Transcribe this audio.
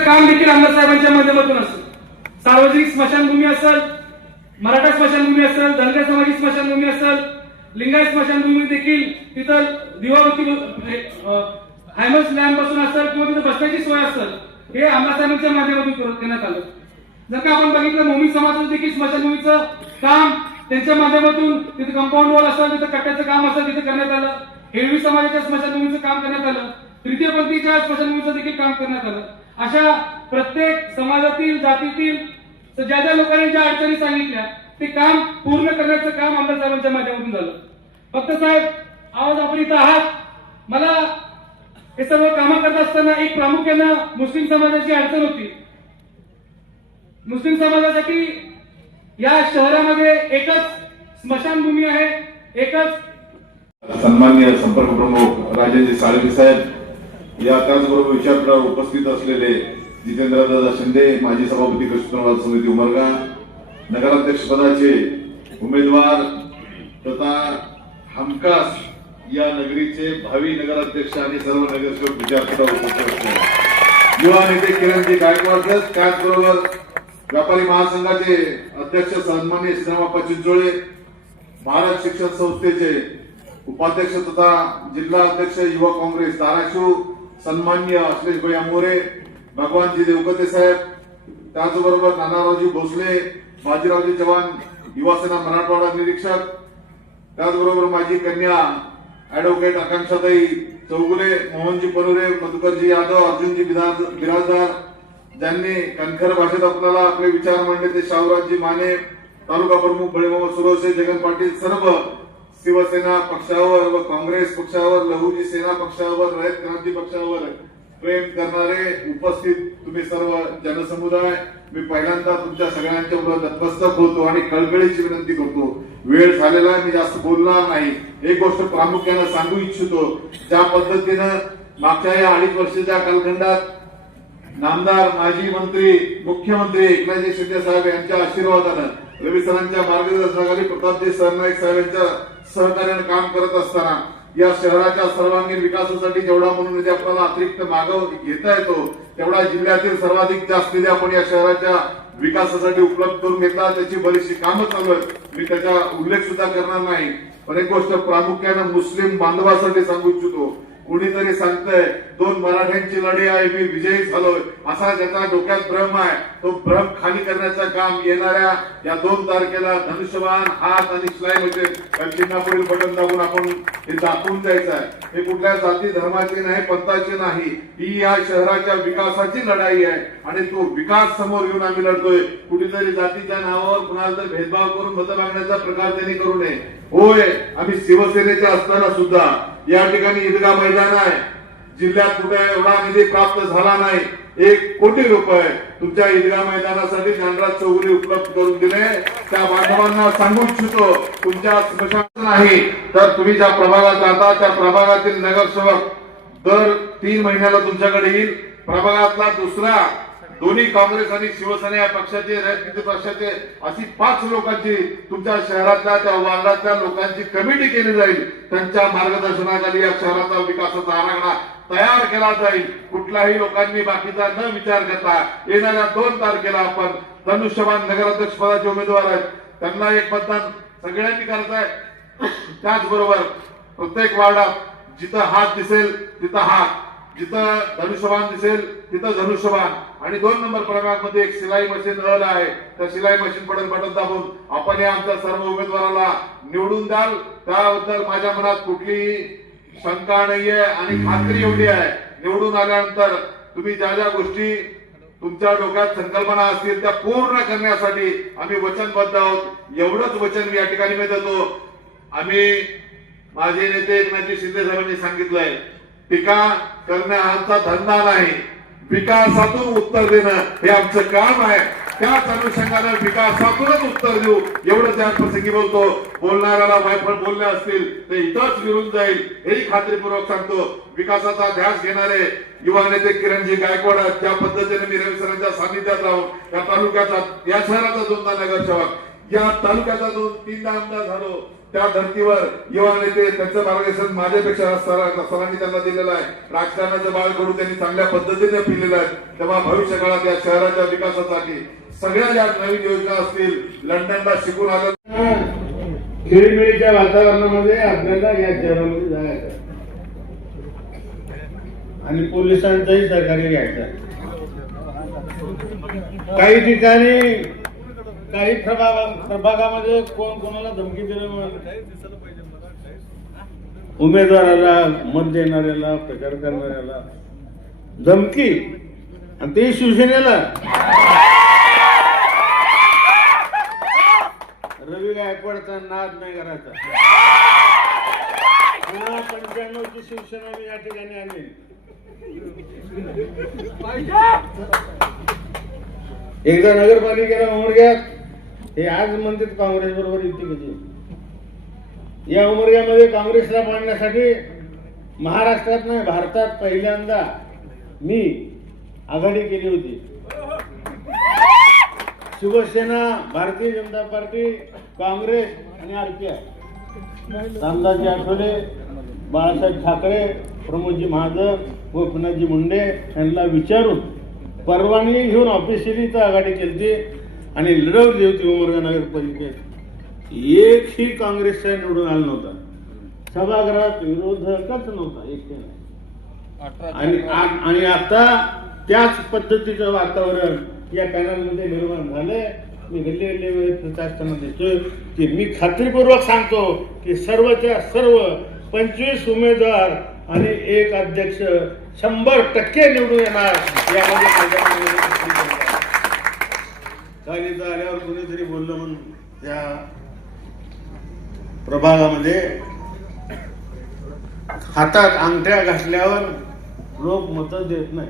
काम देखील आमदार साहेबांच्या माध्यमातून असेल. सार्वजनिक स्मशानभूमी असेल, मराठा स्मशानभूमी असेल, धनगर समाजी स्मशानभूमी असेल, लिंगायत स्मशानभूमी देखील तिथं दिवाबत्ती हायमस लॅम्प पासून असेल किंवा तिथं बसण्याची सोय असेल, हे आमदार साहेबांच्या माध्यमातून करण्यात आलं. जर का आपण बघितलं मोमी समाजाचं देखील स्मशानभूमीचं काम त्यांच्या माध्यमातून तिथे कंपाऊंड वॉल असेल, तिथे कट्ट्याचं काम असेल तिथे करण्यात आलं. हेळवी समाजाच्या स्मशानभूमीचं काम करण्यात आलं. तृतीयपंथीच्या स्मशानभूमीचं देखील काम करण्यात आलं. अशा प्रत्येक समाजातील जातीतील ज्या ज्या लोकांनी ज्या अडचणी सांगितल्या ते काम पूर्ण करण्याचं काम आमदार साहेबांच्या माध्यमातून झालं. फक्त साहेब आज आपण इथं आहात, मला हे सर्व कामं करत असताना एक प्रामुख्यानं मुस्लिम समाजाची अडचण होती. मुस्लिम समाजासाठी या शहरामध्ये एकच स्मशानभूमी आहे, एकच. सन्माननीय संपर्क प्रमुख राजेंद्र साळवी साहेब, या त्याचबरोबर विचारपीठावर उपस्थित असलेले जितेंद्रदादा शिंदे, माजी सभापती कृष्णवाद समिती उमरगा, नगराध्यक्षपदाचे उमेदवार तथा हमखास या नगरीचे भावी नगराध्यक्ष आणि सर्व नगरसेवक विचारपीठावर उपस्थित असलेले युवा नेते किरणजी गायकवाड, त्याचबरोबर व्यापारी महासंघाचे अध्यक्ष सन्माननीय श्रीरामप्पा चिंचोळे, महाराष्ट्र शिक्षण संस्थेचे उपाध्यक्ष तथा जिल्हा अध्यक्ष युवा काँग्रेस धाराशिव सन्माननीय अश्लेषभाई मोरे, भगवानजी देवकते साहेब, त्याचबरोबर नानारावजी भोसले, बाजीरावजी चव्हाण युवा सेना मराठवाडा निरीक्षक, त्याचबरोबर माझी कन्या ऍडव्होकेट आकांक्षाताई चौगुले, मोहनजी पनुरे, मधुकरजी यादव, अर्जुनजी बिराजदार, ज्यांनी कणखर भाषेत आपल्याला आपले विचार मांडले ते शाहूराजजी माने, तालुका प्रमुख बळीमामा सुरवसे, जगन पाटील, सर्व शिवसेना पक्षावर व काँग्रेस पक्षावर, लहुजी सेना पक्षावर, रयत क्रांती पक्षावर प्रेम करणारे उपस्थित तुम्ही सर्व जनसमुदाय, मी पहिल्यांदा तुमच्या सगळ्यांच्या पुढे नतमस्तक होतो आणि कळकळीची विनंती करतो. वेळ झालेला आहे, मी जास्त बोलणार नाही. एक गोष्ट प्रामुख्याने सांगू इच्छितो, ज्या पद्धतीनं मागच्या या 2.5 वर्षाच्या कालखंडात नामदार, माजी मंत्री, मुख्यमंत्री एकनाथजी शिंदे साहेब यांच्या आशीर्वादानं, रवी सरांच्या मार्गदर्शनाखाली प्रतापजी सरनाईक साहेब यांच्या सहकार्याने काम करत असताना या शहराच्या सर्वांगीण विकासासाठी जेवढा म्हणून निधी आपल्याला अतिरिक्त मागव घेता येतो तेवढा जिल्ह्यातील सर्वाधिक जास्त निधी आपण या शहराच्या विकासासाठी उपलब्ध करून घेतला. त्याची बरीचशी कामं चालू आहेत, मी त्याचा उल्लेख सुद्धा करणार नाही. पण एक गोष्ट प्रामुख्याने मुस्लिम बांधवासाठी सांगू इच्छितो, कुणीतरी सांगतंय 2 मराठ्यांची लढाई आहे, मी विजयी झालोय, असा ज्याचा डोक्यात भ्रम आहे तो भ्रम खाली करण्याचं काम येणाऱ्या या 2 तारखेला धनुष्यबाण, हात आणि शिलाई मशीन चिन्हापुढील बटन दाबून आपण हे दाखवून द्यायचं आहे. हे कुठल्या जाती धर्माची नाही, पंथाची नाही, ही या शहराच्या विकासाची लढाई आहे आणि तो विकास समोर घेऊन आम्ही लढतोय. कुठेतरी जातीच्या नावावर कुणाला तर भेदभाव करून मतं मागण्याचा प्रकार त्यांनी करू नये. होय, आम्ही शिवसेनेचे असताना सुद्धा या ठिकाणी ईदगाह मैदान आहे, जिल्ह्यात कुठे एवढा निधी प्राप्त झाला नाही. 1 कोटी रुपये तुमच्या ईदगाह मैदानासाठी ज्ञानराज चौगुले उपलब्ध करून दिले. त्या बांधवांना सांगू इच्छितो, तुमच्या स्मशान नाही तर तुम्ही ज्या प्रभागात जाता त्या प्रभागातील नगरसेवक दर 3 महिन्याला तुमच्याकडे येईल. प्रभागातला दुसरा दोन्ही काँग्रेस आणि शिवसेना या पक्षाचे, रयत पक्षाचे अशी 5 लोकांची तुमच्या शहरातल्या त्या वार्डातल्या लोकांची कमिटी केली जाईल. त्यांच्या मार्गदर्शनाखाली या शहराचा विकासाचा आराखडा तयार केला जाईल. कुठल्याही लोकांनी बाकीचा न विचार करता येणाऱ्या 2 तारखेला आपण धनुष्यबाण नगराध्यक्ष पदाचे उमेदवार आहेत, त्यांना एक मतदान सगळ्यांनी करायचं आहे. त्याचबरोबर प्रत्येक वार्डात जिथं हात दिसेल तिथं हात, जिथं धनुष्यबाण दिसेल तिथं धनुष्यबाण, आणि 2 नंबर प्रभागामध्ये एक सिलाई मशीन आहे, त्या सिलाई मशीन बटन दाबून आपण या आमच्या सर्व उमेदवाराला निवडून द्याल. त्याबद्दल माझ्या मनात कुठलीही शंका नाहीये आणि खात्री एवढी आहे, निवडून आल्यानंतर तुम्ही ज्या ज्या गोष्टी तुमच्या डोक्यात संकल्पना असतील त्या पूर्ण करण्यासाठी आम्ही वचनबद्ध आहोत. एवढंच वचन या ठिकाणी मी देतो. आम्ही माझे नेते एकनाथजी शिंदे साहेबांनी सांगितलंय, टीका करणे आमचा धंदा नाही, विकासातून उत्तर देणं हे आमचं काम आहे. त्याच अनुषंगाने विकासातूनच उत्तर देऊ एवढं त्या प्रसंगी बोलतो. बोलणाऱ्याला वायफळ बोलले असतील ते इथंच विरून जाईल हेही खात्रीपूर्वक सांगतो. विकासाचा ध्यास घेणारे युवा नेते किरणजी गायकवाड, ज्या पद्धतीने मी रवी सरांच्या सानिध्यात राहून या तालुक्याचा, या शहराचा 2दा नगरसेवक, या तालुक्याचा 2-3दा आमदार झालो, त्या धर्तीवर युवा नेते त्यांचं मार्गदर्शन माझ्यापेक्षा सरांनी त्यांना दिलेलं आहे. राजकारणाचं बाळकडू त्यांनी चांगल्या पद्धतीने पिलेलं आहे. तेव्हा भविष्य काळात या शहराच्या विकासासाठी सगळ्या ज्या नवीन योजना असतील, लंडनला शिकून आल्या खेळीमेळीच्या वातावरणामध्ये आपल्याला या शहरामध्ये जायचं आणि पोलिसांचाही सहकार्य घ्यायचं. काही ठिकाणी काही प्रभागामध्ये कोण कोणाला धमकी दिल्यामुळे उमेदवाराला, मत देणाऱ्याला, प्रचार करणाऱ्याला धमकी, आणि ते शिवसेनेला. रवी गायकवाडचा नाद नाही करायचा. 95ची शिवसेना मी या ठिकाणी आली. एकदा नगरपालिकेला उमरग्यात हे आज म्हणतात काँग्रेस बरोबर युती केली. या उमरग्यामध्ये काँग्रेसला पाडण्यासाठी महाराष्ट्रात नाही भारतात पहिल्यांदा मी आघाडी केली होती. शिवसेना, भारतीय जनता पार्टी, काँग्रेस आणि आरपीआय, रामदासजी आठवले, बाळासाहेब ठाकरे, प्रमोदजी महाजन, गोपीनाथजी मुंडे यांना विचारून परवानगी घेऊन ऑफिशियली इथं आघाडी केली आणि लढवली होती उमरगा नगरपालिकेत. एकही काँग्रेसचा निवडून आला नव्हता. सभागृहात विरोधकच नव्हता, एक नाही. आणि आता त्याच पद्धतीचं वातावरण या पॅनलमध्ये निर्माण झालंय. मी गल्ली गल्ली वेळेत असताना दिसतोय की मी खात्रीपूर्वक सांगतो की सर्वच्या सर्व 25 उमेदवार आणि एक अध्यक्ष 100% निवडून येणार. यामध्ये काल इथं आल्यावर कुणीतरी बोललं म्हणून त्या प्रभागामध्ये हातात अंगठ्या घातल्यावर लोक मतं देत नाही.